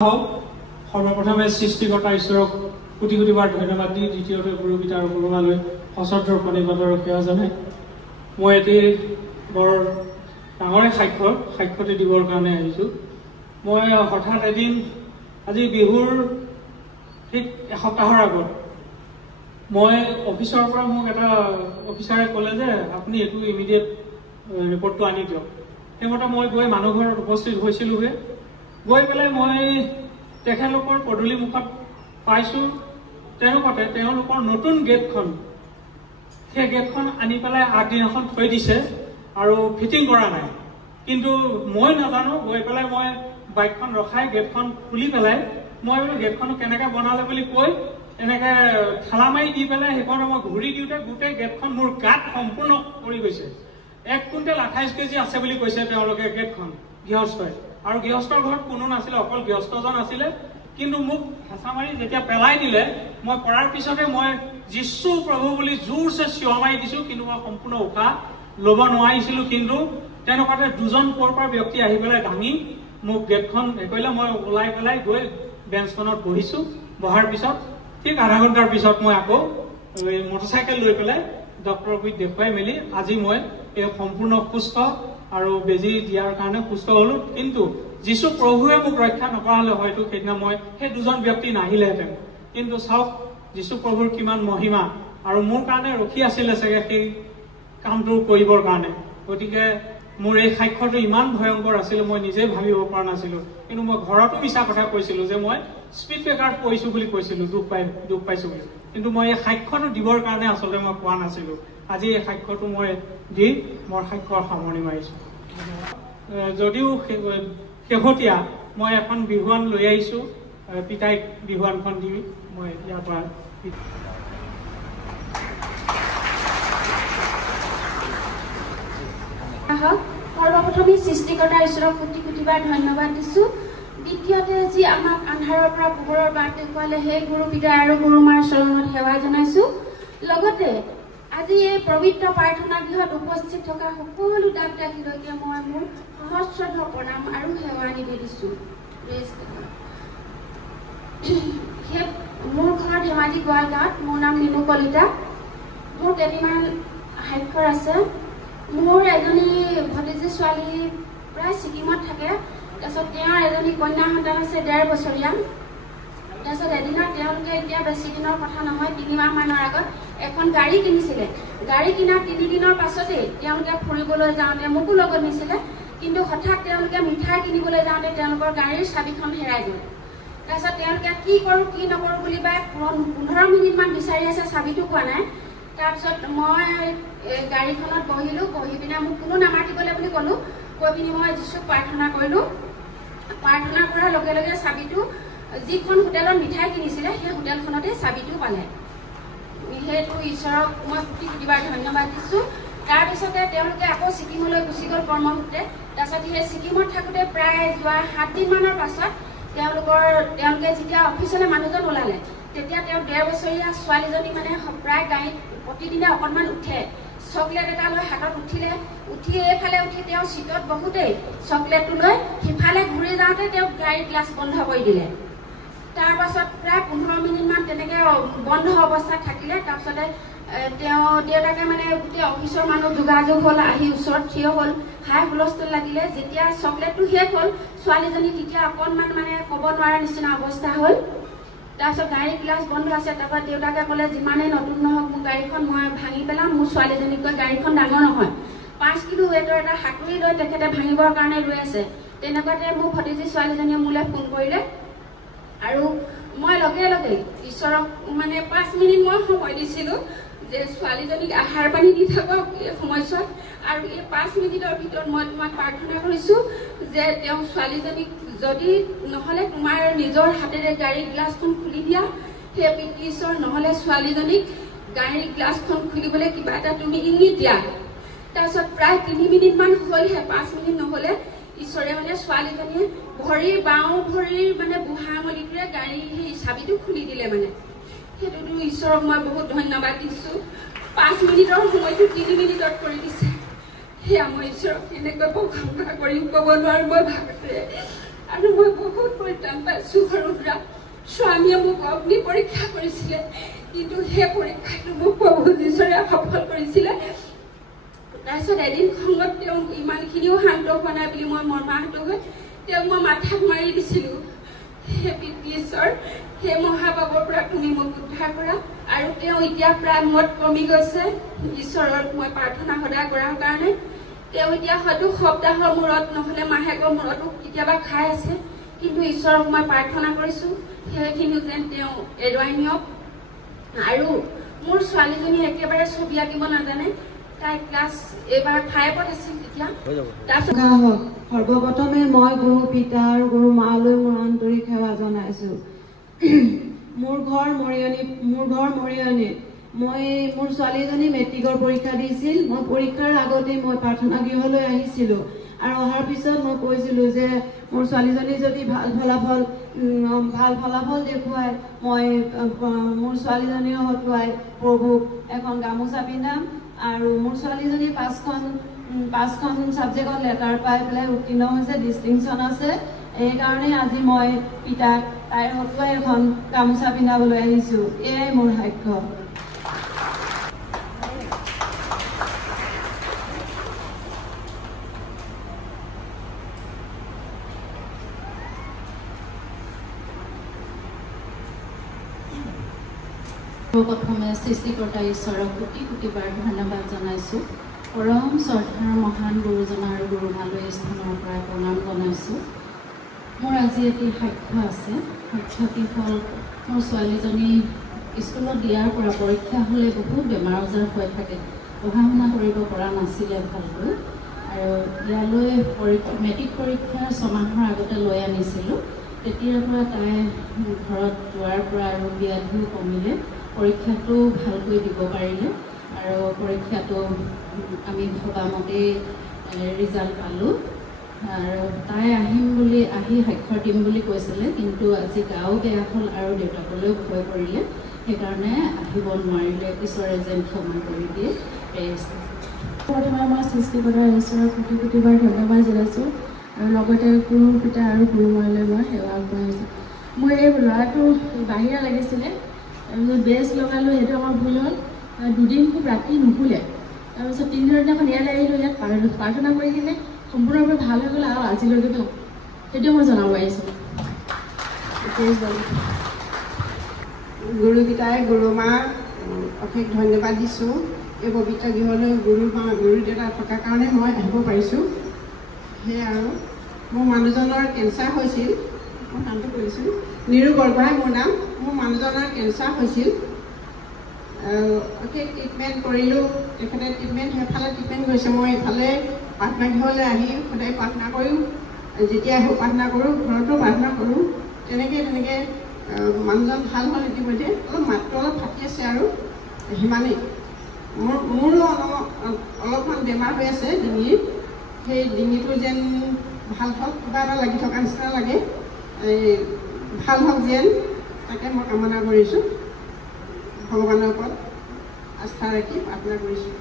সৰ্বপ্ৰথমে সৃষ্টিকৰ্তা ঈশ্বৰক কোটি কোটি বাৰ ধন্যবাদ দি দ্বিতীয়তে গুৰু পিতা আৰু গুৰুমালৈ সশ্ৰদ্ধ প্ৰণিপাতৰ সেৱা জনাই মই এটি বৰ ডাঙৰে সাক্ষ্যটি দিবৰ কাৰণে আহিছোঁ। মই হঠাৎ এদিন আজি বিহুৰ ঠিক এসপ্তাহৰ আগত মই অফিচৰ পৰা মোক এটা অফিচাৰে ক'লে যে আপুনি এইটো ইমিডিয়েট ৰিপৰ্টটো আনি দিয়ক। সেইমতে মই গৈ মানুহ ঘৰত উপস্থিত হৈছিলোগৈ। গৈ পেলাই মই তেখেতলোকৰ পদূলি মুখত পাইছোঁ তেনেকুৱাতে তেওঁলোকৰ নতুন গেটখন সেই গেটখন আনি পেলাই আগদিনাখন থৈ দিছে আৰু ফিটিং কৰা নাই। কিন্তু মই নাজানো, গৈ পেলাই মই বাইকখন ৰখাই গেটখন খুলি পেলাই মই বোলো গেটখন কেনেকৈ বনালে বুলি কৈ এনেকৈ ঠেলা মাৰি দি পেলাই সেইখন মই ঘূৰি দিওঁতে গোটেই গেটখন মোৰ গাত সম্পূৰ্ণ পৰি গৈছে। 1 কুইণ্টেল 28 কেজি আছে বুলি কৈছে তেওঁলোকে গেটখন গৃহস্থই, আৰু গৃহস্থৰ ঘৰত কোনো নাছিলে, অকল গৃহস্থজন আছিলে। কিন্তু মোক হেঁচা মাৰি যেতিয়া পেলাই দিলে মই পৰাৰ পিছতে মই যীশু প্ৰভু বুলি জোৰছে চিঞৰ মাৰি দিছোঁ, কিন্তু মই সম্পূৰ্ণ উশাহ ল'ব নোৱাৰিছিলোঁ। কিন্তু তেনেকুৱাতে দুজন ক'ৰ পৰা ব্যক্তি আহি পেলাই দাঙি মোক গেটখন কৰিলে। মই ওলাই পেলাই গৈ বেঞ্চখনত বহিছোঁ। বহাৰ পিছত ঠিক আধা ঘণ্টাৰ পিছত মই আকৌ মটৰচাইকেল লৈ পেলাই ডক্টৰৰ গুৰিত দেখুৱাই মেলি আজি মই এই সম্পূৰ্ণ সুস্থ আৰু বেজী দিয়াৰ কাৰণে সুস্থ হলো। কিন্তু যীশু প্ৰভুৱে মোক ৰক্ষা নকৰা হলে হয়তো সেইদিনা মই সেই দুজন ব্যক্তি নাহিলেহেঁতেন। কিন্তু চাওক যীশু প্ৰভুৰ কিমান মহিমা, আৰু মোৰ কাৰণে ৰখি আছিলে চাগে সেই কামটো কৰিবৰ কাৰণে। গতিকে মোৰ এই সাক্ষ্যটো ইমান ভয়ংকৰ আছিলে মই নিজে ভাবিব পৰা নাছিলো। কিন্তু মই ঘৰতো মিছা কথা কৈছিলো যে মই স্পীড ব্ৰেকাৰত পৰিছো বুলি কৈছিলো, দুখ পাইছো বুলি। কিন্তু মই এই সাক্ষ্যটো দিবৰ কাৰণে আচলতে মই কোৱা নাছিলো। আজি এই সাক্ষ্যটো মই দি মোৰ সাক্ষ্যৰ সামৰণি মাৰিছো। যদিও শেহতীয়া মই এখন বিহুৱান লৈ আহিছো, পিতাইক বিহুৱানখন দি মই ইয়াৰ পৰা সৰ্বপ্ৰথমে সৃষ্টিকৰ্তা ঈশ্বৰক কোটি কোটি বাৰ ধন্যবাদ দিছো। দ্বিতীয়তে যি আমাক আন্ধাৰৰ পৰা পোহৰৰ বাট দেখুৱালে সেই গুৰু পিতা আৰু গুৰুমাৰ চৰণত সেৱা জনাইছো। লগতে আজি এই পবিত্ৰ প্ৰাৰ্থনা গৃহত উপস্থিত থকা সকলো দাস দাসীলৈকে মই মোৰ সহস্ৰধ প্ৰণাম আৰু সেৱা নিবেদিছো। মোৰ ঘৰ ধেমাজি গোৱালগাঁৱত। মোৰ নাম নিনু কলিতা। মোৰ কেইটিমান সাক্ষৰ আছে। মোৰ এজনী ভতিজী ছোৱালী প্ৰায় ছিকিমত থাকে। তাৰপিছত তেওঁৰ এজনী কন্যা সন্তান আছে 1.5 বছৰীয়া। তাৰপিছত এদিনা তেওঁলোকে এতিয়া বেছি দিনৰ কথা নহয়, 3 মাহমানৰ আগত এখন গাড়ী কিনিছিলে। গাড়ী কিনাৰ 3 দিনৰ পাছতেই তেওঁলোকে ফুৰিবলৈ যাওঁতে মোকো লগত নিছিলে। কিন্তু হঠাৎ তেওঁলোকে মিঠাই কিনিবলৈ যাওঁতে তেওঁলোকৰ গাড়ীৰ চাবিখন হেৰাই গ'ল। তাৰপিছত তেওঁলোকে কি কৰোঁ কি নকৰোঁ বুলি পাই 15 মিনিটমান বিচাৰি আছে, চাবিটো পোৱা নাই। তাৰপিছত মই গাড়ীখনত বহিলোঁ। বহি পিনে মোক কোনো নামাতিবলৈ বুলি ক'লোঁ। কৈ পিনি মই যীশুক প্ৰাৰ্থনা কৰিলোঁ। প্ৰাৰ্থনা কৰাৰ লগে লগে চাবিটো যিখন হোটেলত মিঠাই কিনিছিলে সেই হোটেলখনতে চাবিটো পালে। সেইটো ঈশ্বৰক মই কোটি কোটি বাৰ ধন্যবাদ দিছোঁ। তাৰপিছতে তেওঁলোকে আকৌ ছিকিমলৈ গুচি গ'ল কৰ্মসূত্ৰে। তাৰপিছত সেই ছিকিমত থাকোঁতে প্ৰায় যোৱা 7 দিনমানৰ পাছত তেওঁলোকে যেতিয়া অফিচলৈ মানুহজন ওলালে তেতিয়া তেওঁ 1.5 বছৰীয়া ছোৱালীজনী মানে প্ৰায় গাড়ীত প্ৰতিদিনে অকণমান উঠে। চকলেট এটা লৈ হাতত উঠি এইফালে উঠি তেওঁ চিটত বহুতেই চকলেটটো লৈ সিফালে ঘূৰি যাওঁতে তেওঁ গাড়ীৰ গ্লাছ বন্ধ কৰি দিলে। তাৰ পাছত প্ৰায় 15 মিনিটমান তেনেকৈ বন্ধ অৱস্থাত থাকিলে। তাৰপিছতে তেওঁ দেউতাকে মানে গোটেই অফিচৰ মানুহ যোগাযোগ হ'ল, আহি ওচৰত থিয় হ'ল, হাই হুলস্থুল লাগিলে। যেতিয়া চকলেটটো শেষ হ'ল ছোৱালীজনী তেতিয়া অকণমান মানে ক'ব নোৱাৰা নিচিনা অৱস্থা হ'ল। তাৰপিছত গাড়ীৰ গ্লাছ বন্ধ আছে। তাৰপৰা দেউতাকে ক'লে যিমানেই নতুন নহওক মোৰ গাড়ীখন মই ভাঙি পেলাম, মোৰ ছোৱালীজনীকৈ গাড়ীখন ডাঙৰ নহয়, 5 কিলো ৱেটৰ এটা হাতুৰী লৈ তেখেতে ভাঙিবৰ কাৰণে ৰৈ আছে। তেনেকুৱাতে মোৰ ভতিজী ছোৱালীজনীয়ে মোলৈ ফোন কৰিলে আৰু মই লগে লগে ঈশ্বৰক মানে 5 মিনিট মই সময় দিছিলোঁ যে ছোৱালীজনীক আহাৰ পানী দি থাকক এই সময়ছোৱাত, আৰু এই 5 মিনিটৰ ভিতৰত মই তোমাক প্ৰাৰ্থনা কৰিছোঁ যে তেওঁ ছোৱালীজনীক যদি নহ'লে তোমাৰ নিজৰ হাতেৰে গাড়ীৰ গ্লাছখন খুলি দিয়া সেই পিতৃ ঈশ্বৰ, নহ'লে ছোৱালীজনীক গাড়ীৰ গ্লাছখন খুলিবলৈ কিবা এটা তুমি ইংগিত দিয়া। তাৰপিছত প্ৰায় 3 মিনিটমান হ'লহে, 5 মিনিট নহ'লে ঈশ্বৰে মানে ছোৱালীজনীয়ে বাওঁ ভৰিৰ মানে বুঢ়া আঙুলিটোৰে গাড়ীৰ সেই চাবিটো খুলি দিলে। মানে সেইটোতো ঈশ্বৰক মই বহুত ধন্যবাদ দিছোঁ। 5 মিনিটৰ সময়টো 3 মিনিটত কৰি দিছে। সেয়া মই ঈশ্বৰক কেনেকৈ প্ৰশংসা কৰিম ক'ব নোৱাৰোঁ। মই ভাবোঁ আৰু মই বহুত পৰিত্ৰাণ পাইছোঁ সৰুৰ পৰা। স্বামীয়ে মোক অগ্নি পৰীক্ষা কৰিছিলে, কিন্তু সেই পৰীক্ষাটো মোক প্ৰভু যীশুৱে সফল কৰিছিলে। তাৰপিছত এদিন খঙত তেওঁক ইমানখিনিও শান্ত হোৱা নাই বুলি মই মৰ্মাহত হৈ তেওঁক মই মাথাত মাৰি দিছিলোঁ। সেই পিতৃ ঈশ্বৰ, সেই মহাপাপৰ পৰা তুমি মোক উদ্ধাৰ কৰা। আৰু তেওঁ এতিয়া প্ৰায় মদ কমি গৈছে। ঈশ্বৰত মই প্ৰাৰ্থনা সদায় কৰাৰ কাৰণে তেওঁ এতিয়া হয়তো সপ্তাহৰ মূৰত নহ'লে মাহেকৰ মূৰতো কেতিয়াবা খাই আছে, কিন্তু ঈশ্বৰক মই প্ৰাৰ্থনা কৰিছোঁ সেইখিনি যেন তেওঁ এৰুৱাই নিয়ক। আৰু মোৰ ছোৱালীজনী একেবাৰে ছবি আঁকিব নাজানে, তাই ক্লাছ এইবাৰ 5ত আছিল তেতিয়া। সৰ্বপ্ৰথমে মই গুৰু পিতা আৰু গুৰু মালৈ মোৰ আন্তৰিক সেৱা জনাইছোঁ। মোৰ ঘৰ মৰিয়নি। মই মোৰ ছোৱালীজনী মেট্ৰিকৰ পৰীক্ষা দিছিল। মই পৰীক্ষাৰ আগতে মই প্ৰাৰ্থনা গৃহলৈ আহিছিলোঁ আৰু অহাৰ পিছত মই কৈছিলোঁ যে মোৰ ছোৱালীজনী যদি ভাল ফলাফল দেখুৱাই মই মোৰ ছোৱালীজনীও হতুৱাই প্ৰভুক এখন গামোচা পিন্ধাম। আৰু মোৰ ছোৱালীজনী 5খন ছাবজেক্টত লেটাৰ পাই পেলাই উত্তীৰ্ণ হৈছে, ডিষ্টিংশ্যন আছে। এইকাৰণে আজি মই পিতাক তাইৰ হতুৱাই এখন গামোচা পিন্ধাবলৈ আহিছোঁ। এয়াই মোৰ সাক্ষ্য। প্ৰথমে সৃষ্টিকৰ্তা ঈশ্বৰক কোটি কোটিবাৰ ধন্যবাদ জনাইছোঁ। পৰম শ্ৰদ্ধাৰ মহান গুৰুজনা আৰু গুৰুমালৈ স্থানৰ পৰা প্ৰণাম জনাইছোঁ। মোৰ আজি এটি সাক্ষ্য আছে। সাক্ষ্যটি হ'ল মোৰ ছোৱালীজনী স্কুলত দিয়াৰ পৰা পৰীক্ষা হ'লে বহুত বেমাৰ আজাৰ হৈ থাকে, পঢ়া শুনা কৰিব পৰা নাছিলে ভালকৈ। আৰু ইয়ালৈ মেট্ৰিক পৰীক্ষাৰ 6 মাহৰ আগতে লৈ আনিছিলোঁ। তেতিয়াৰ পৰা তাই ঘৰত যোৱাৰ পৰা আৰু ব্যাধিও কমিলে, পৰীক্ষাটো ভালকৈ দিব পাৰিলে আৰু পৰীক্ষাটো আমি ভবামতেই ৰিজাল্ট পালোঁ। আৰু তাই আহি সাক্ষৰ দিম বুলি কৈছিলে, কিন্তু আজি গাও বেয়া হ'ল আৰু দেউতাকলৈও ভয় কৰিলে, সেইকাৰণে আহিব নোৱাৰিলে। ঈশ্বৰে যেন ক্ষমা কৰি দিয়ে। প্ৰথমে মই সৃষ্টিকৰ্তা ঈশ্বৰক কোটি কোটিবাৰ ধন্যবাদ জনাইছোঁ আৰু লগতে গুৰু পিতা আৰু গুৰুমালৈ মই সেৱা আগবঢ়াইছোঁ। মোৰ এই ল'ৰাটো বাহিৰা লাগিছিলে, তাৰপিছত বেজ লগালোঁ, সেইটো আমাৰ ভুল হ'ল। 2 দিন খুব ৰাতি নুশুলে। তাৰপিছত 3 দিনৰ দিনাখন ইয়ালৈ আহিলোঁ, ইয়াত প্ৰাৰ্থনা কৰি কিনে সম্পূৰ্ণৰূপে ভাল হৈ গ'ল আৰু আজিলৈকে ভাল। সেইটোৱে মই জনাব পাৰিছোঁ। গুৰু পিতাই গুৰু মা অশেষ ধন্যবাদ দিছোঁ। এই পবিত্ৰ গৃহলৈ গুৰু দেউতা থকাৰ কাৰণে মই আহিব পাৰিছোঁ। সেয়ে আৰু মোৰ মানুহজনৰ কেঞ্চাৰ হৈছিল, মই নামটো কৰিছোঁ নিৰু বৰগোহাঁই মোৰ নাম। মোৰ মানুহজনৰ কেঞ্চাৰ হৈছিল, অশেষ ট্ৰিটমেণ্ট কৰিলোঁ। তেখেতে সেইফালে ট্ৰিটমেণ্ট কৰিছে, মই এইফালে প্ৰাৰ্থনা গৃহলৈ আহি সদায় প্ৰাৰ্থনা কৰোঁ। যেতিয়া আহোঁ প্ৰাৰ্থনা কৰোঁ, ঘৰতো প্ৰাৰ্থনা কৰোঁ। তেনেকৈ মানুহজন ভাল হ'ল। ইতিমধ্যে মাতটো অলপ ফাটি আছে আৰু সিমানেই। মোৰো অলপমান বেমাৰ হৈ আছে ডিঙিৰ। সেই ডিঙিটো যেন ভাল হওক, কিবা এটা লাগি থকা নিচিনা লাগে, ভাল হওক যেন, তাকে মই কামনা কৰিছোঁ। ভগৱানৰ ওপৰত আস্থা ৰাখি প্ৰাৰ্থনা কৰিছোঁ।